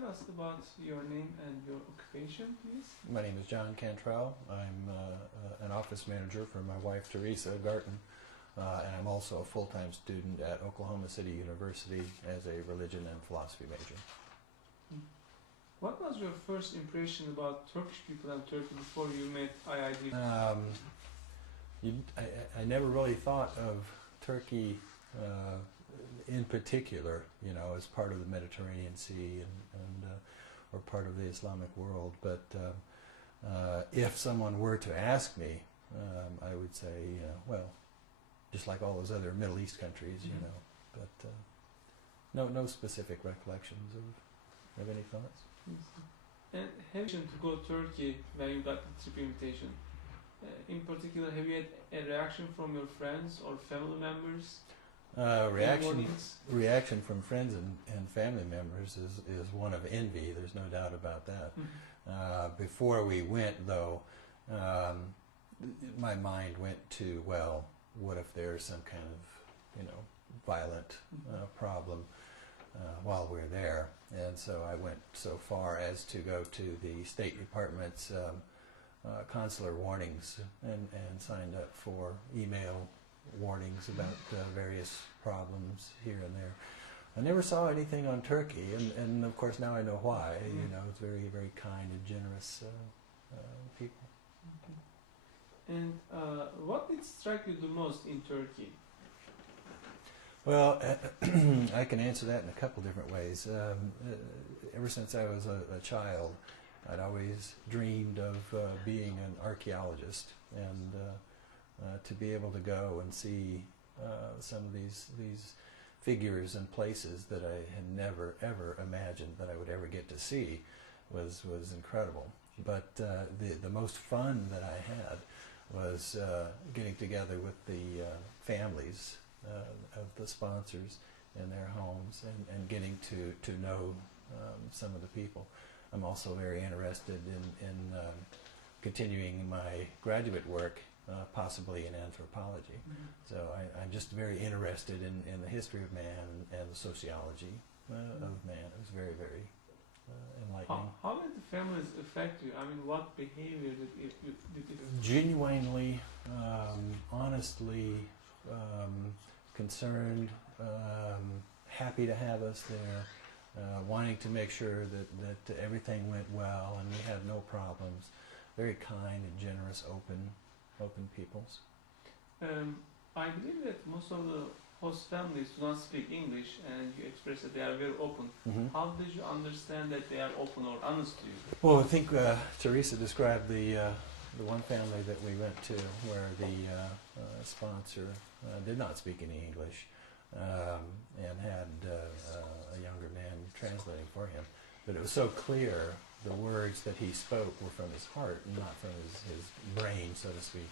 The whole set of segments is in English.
tell us about your name and your occupation, please? My name is John Cantrell. I'm an office manager for my wife, Teresa Garten, and I'm also a full-time student at Oklahoma City University as a religion and philosophy major. What was your first impression about Turkish people and Turkey before you met IID? I never really thought of Turkey in particular, you know, as part of the Mediterranean Sea and or part of the Islamic world. But if someone were to ask me, I would say, well, just like all those other Middle East countries, you know. But no specific recollections of any thoughts. And have you to go to Turkey when you got the trip invitation? In particular, have you had a reaction from your friends or family members? Reaction from friends and family members is one of envy. There's no doubt about that. Before we went, though, my mind went to, well, what if there's some kind of, you know, violent problem while we're there? And so I went so far as to go to the State Department's consular warnings and signed up for email warnings about various problems here and there. I never saw anything on Turkey, and of course now I know why. You know, it's very, very kind and generous people. And what did strike you the most in Turkey? Well, I can answer that in a couple different ways. Ever since I was a child, I'd always dreamed of being an archaeologist, and to be able to go and see some of these figures and places that I had never ever imagined that I would ever get to see was incredible. But the most fun that I had was getting together with the families of the sponsors in their homes and getting to know some of the people. I'm also very interested in continuing my graduate work, possibly in anthropology. So I'm just very interested in the history of man and the sociology of man. It was very, very enlightening. How did the families affect you? I mean, what behavior did it? Genuinely, honestly, concerned, happy to have us there, wanting to make sure that everything went well and we had no problems. Very kind and generous, open peoples. I believe that most of the host families do not speak English, and you express that they are very open. How did you understand that they are open or honest to you? Well, I think Teresa described the one family that we went to where the sponsor did not speak any English and had a younger man translating for him. But it was so clear the words that he spoke were from his heart, not from his brain, so to speak,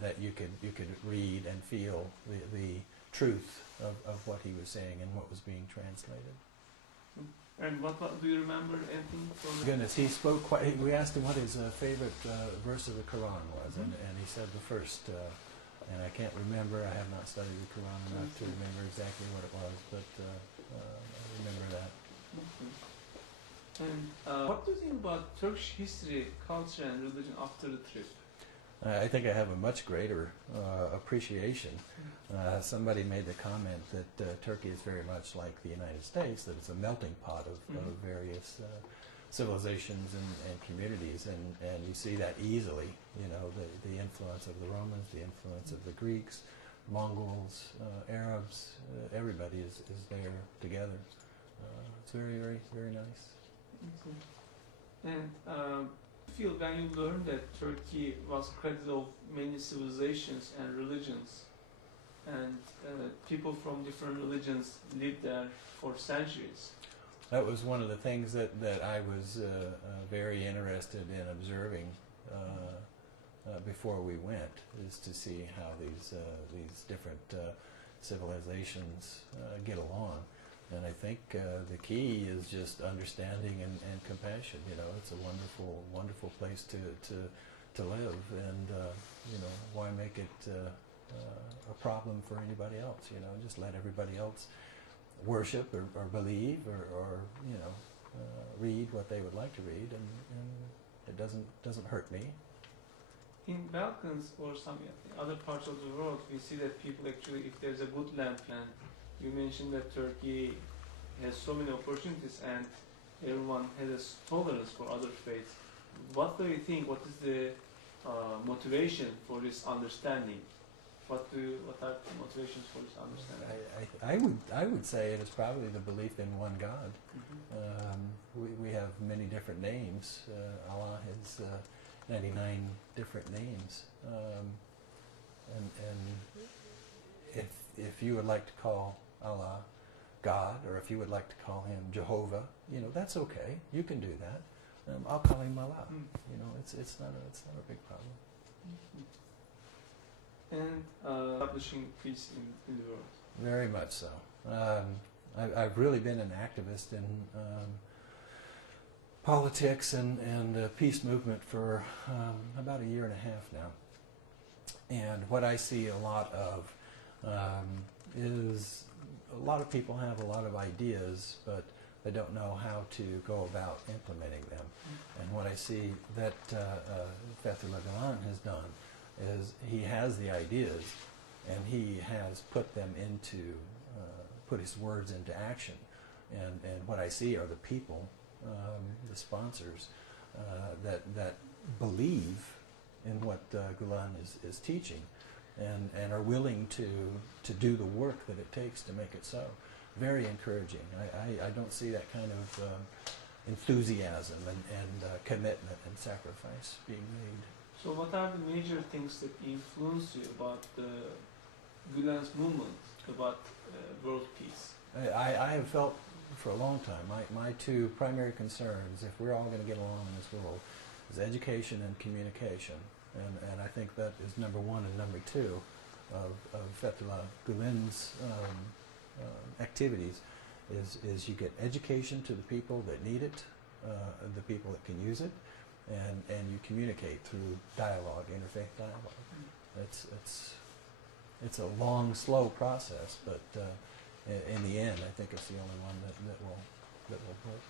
that you could read and feel the truth of what he was saying and what was being translated. And what do you remember anything from Goodness, he spoke quite. We asked him what his favorite verse of the Quran was, and he said the first. And I can't remember. I have not studied the Quran enough to remember exactly what it was, but I remember that. And what do you think about Turkish history, culture, and religion after the trip? I think I have a much greater appreciation. Somebody made the comment that Turkey is very much like the United States, that it's a melting pot of various civilizations and communities, and you see that easily, you know, the influence of the Romans, the influence of the Greeks, Mongols, Arabs, everybody is there together. It's very, very, very nice. And feel when you learned that Turkey was cradle of many civilizations and religions, and people from different religions lived there for centuries? That was one of the things that I was very interested in observing before we went, is to see how these different civilizations get along. And I think the key is just understanding and compassion. You know, it's a wonderful, wonderful place to live, and you know, why make it a problem for anybody else? You know, just let everybody else worship or believe or you know, read what they would like to read, and it doesn't hurt me. In Balkans or some other parts of the world, we see that people actually, if there's a good land plan, you mentioned that Turkey has so many opportunities and everyone has a tolerance for other faiths. What do you think? What is the motivation for this understanding? What are the motivations for this understanding? I would say it is probably the belief in one God. We have many different names. Allah has 99 different names, and if you would like to call Allah God, or if you would like to call him Jehovah, that's okay. You can do that. I'll call him Allah. It's not a big problem. And establishing peace in the world. Very much so. I've really been an activist in politics and the peace movement for about a year and a half now. And what I see a lot of is a lot of people have a lot of ideas, but they don't know how to go about implementing them. And what I see that Fethullah Gulen has done is he has the ideas, and he has put them into, put his words into action. And what I see are the people, the sponsors, that believe in what Gulen is teaching, and are willing to do the work that it takes to make it so. Very encouraging. I don't see that kind of enthusiasm and commitment and sacrifice being made. So what are the major things that influence you about Gulen's movement, about world peace? I have felt for a long time, my two primary concerns, if we're all going to get along in this world, is education and communication. And I think that is number one and number two of Fethullah Gulen's activities, is you get education to the people that need it, the people that can use it, and you communicate through dialogue, interfaith dialogue. It's a long, slow process, but in the end, I think it's the only one that will work.